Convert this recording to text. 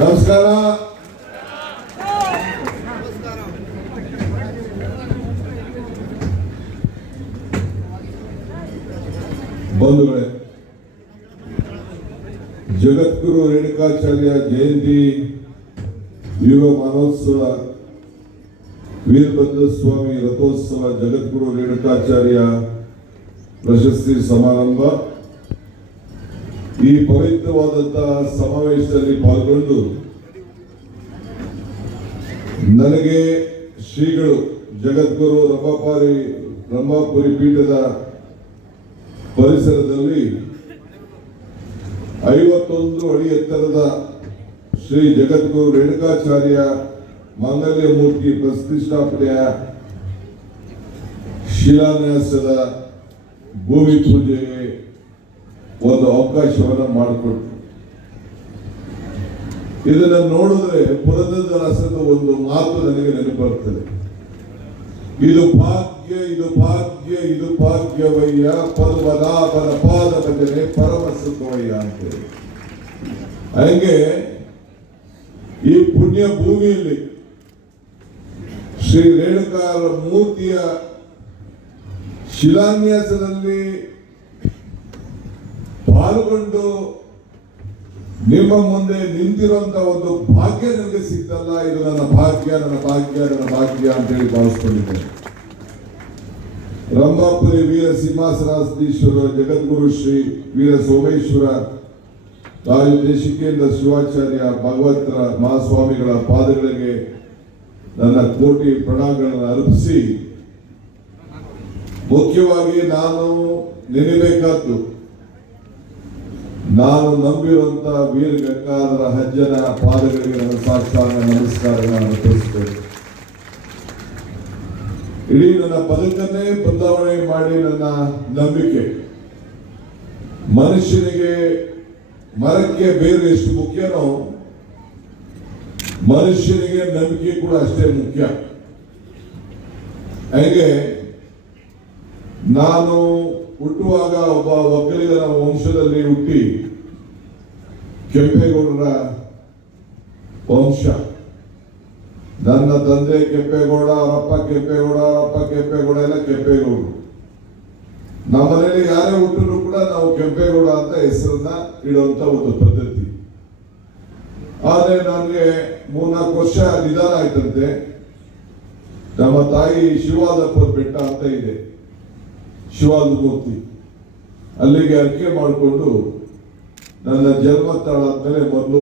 ನಮಸ್ಕಾರ. ಬಂಧುಗಳೇ, ಜಗದ್ಗುರು ರೇಣುಕಾಚಾರ್ಯ ಜಯಂತಿ ಯುವ ಮಹೋತ್ಸವ ವೀರಭದ್ರ ಸ್ವಾಮಿ ರಥೋತ್ಸವ ಜಗದ್ಗುರು ರೇಣುಕಾಚಾರ್ಯ ಪ್ರಶಸ್ತಿ ಸಮಾರಂಭ ಈ ಪವಿತ್ರವಾದಂತಹ ಸಮಾವೇಶದಲ್ಲಿ ಪಾಲ್ಗೊಂಡು ನನಗೆ ಶ್ರೀಗಳು ಜಗದ್ಗುರು ರಂಭಾಪುರಿ ಪೀಠದ ಪರಿಸರದಲ್ಲಿ 51 ಅಡಿ ಎತ್ತರದ ಶ್ರೀ ಜಗದ್ಗುರು ರೇಣುಕಾಚಾರ್ಯ ಮಾಂಗಲ್ಯ ಮೂರ್ತಿ ಪ್ರತಿಷ್ಠಾಪನೆಯ ಶಿಲಾನ್ಯಾಸದ ಭೂಮಿ ಪೂಜೆಗೆ ಒಂದು ಅವಕಾಶವನ್ನು ಮಾಡಿಕೊಟ್ಟು ಇದನ್ನ ನೋಡಿದ್ರೆ ಪುರಂದರದಾಸರ ಒಂದು ಮಾತು ನನಗೆ ನೆನಪು ಬರ್ತದೆ. ಇದು ಭಾಗ್ಯ, ಇದು ಭಾಗ್ಯ, ಇದು ಭಾಗ್ಯವಯ್ಯ, ಪದ್ಮನಾಭನ ಪಾದ ಭಜನೆ ಪರಮ ಸುಖವಯ್ಯ ಅಂತೇಳಿ. ಹಾಗೆ ಈ ಪುಣ್ಯ ಭೂಮಿಯಲ್ಲಿ ಶ್ರೀ ರೇಣುಕಾರ ಮೂರ್ತಿಯ ಶಿಲಾನ್ಯಾಸದಲ್ಲಿ ಪಾಲ್ಗೊಂಡು ನಿಮ್ಮ ಮುಂದೆ ನಿಂತಿರುವಂತ ಒಂದು ಭಾಗ್ಯ ನನಗೆ ಸಿಗ್ತಲ್ಲ. ಇದು ನನ್ನ ಭಾಗ್ಯ, ನನ್ನ ಭಾಗ್ಯ, ನನ್ನ ಭಾಗ್ಯ ಅಂತ ಹೇಳಿ ಭಾವಿಸ್ಕೊಂಡಿದ್ದೇನೆ. ರಂಭಾಪುರಿ ವೀರ ಸಿಂಹಾಸನಾಧೀಶ್ವರ ಜಗದ್ಗುರು ಶ್ರೀ ವೀರ ಸೋಮೇಶ್ವರ ದೇಶಿಕೇಂದ್ರ ಶಿವಾಚಾರ್ಯ ಭಗವತರ ಮಹಾಸ್ವಾಮಿಗಳ ಪಾದಗಳಿಗೆ ನನ್ನ ಕೋಟಿ ಪ್ರಣಾಮಗಳನ್ನು ಅರ್ಪಿಸಿ, ಮುಖ್ಯವಾಗಿ ನಾನು ನೆನೆಯಬೇಕಾದ್ದು, ನಾನು ನಂಬಿರುವಂತಹ ವೀರ ಗಂಗಾಧರ ಅಜ್ಜನ ಪಾದಗಳಿಗೆ ನನ್ನ ಸಾಷ್ಟಾಂಗ ನಮಸ್ಕಾರಗಳನ್ನು ತೋರಿಸ್ತೇನೆ. ಇಡೀ ನನ್ನ ಬದುಕನ್ನೇ ಬದಲಾವಣೆ ಮಾಡಿ ನನ್ನ ನಂಬಿಕೆ, ಮನುಷ್ಯನಿಗೆ ಮರಕ್ಕೆ ಬೇರು ಎಷ್ಟು ಮುಖ್ಯನೋ ಮನುಷ್ಯನಿಗೆ ನಂಬಿಕೆ ಕೂಡ ಅಷ್ಟೇ ಮುಖ್ಯ. ಹಾಗೆ ನಾನು ಹುಟ್ಟುವಾಗ ಒಬ್ಬ ಒಕ್ಕಲಿಗನ ವಂಶದಲ್ಲಿ ಹುಟ್ಟಿ ಕೆಂಪೇಗೌಡರ ವಂಶ. ನನ್ನ ತಂದೆ ಕೆಂಪೇಗೌಡ, ಅವರಪ್ಪ ಕೆಂಪೇಗೌಡ, ಅವರಪ್ಪ ಕೆಂಪೇಗೌಡ, ಎಲ್ಲ ಕೆಂಪೇಗೌಡರು. ನಮ್ಮನೇಲಿ ಯಾರೇ ಹುಟ್ಟರು ಕೂಡ ನಾವು ಕೆಂಪೇಗೌಡ ಅಂತ ಹೆಸರನ್ನ ಇಡುವಂತ ಒಂದು ಪದ್ಧತಿ. ಆದ್ರೆ ನನಗೆ 3-4 ವರ್ಷ ನಿಧಾನ ಆಯ್ತಂತೆ. ನಮ್ಮ ತಾಯಿ ಶಿವಾದಪ್ಪರ ಬೆಟ್ಟ ಅಂತ ಇದೆ, ಶಿವಾದ ಮೂರ್ತಿ, ಅಲ್ಲಿಗೆ ಅರ್ಕೆ ಮಾಡಿಕೊಂಡು ನನ್ನ ಜನ್ಮ ತಾಳಾದ್ಮೇಲೆ ಮೊದಲು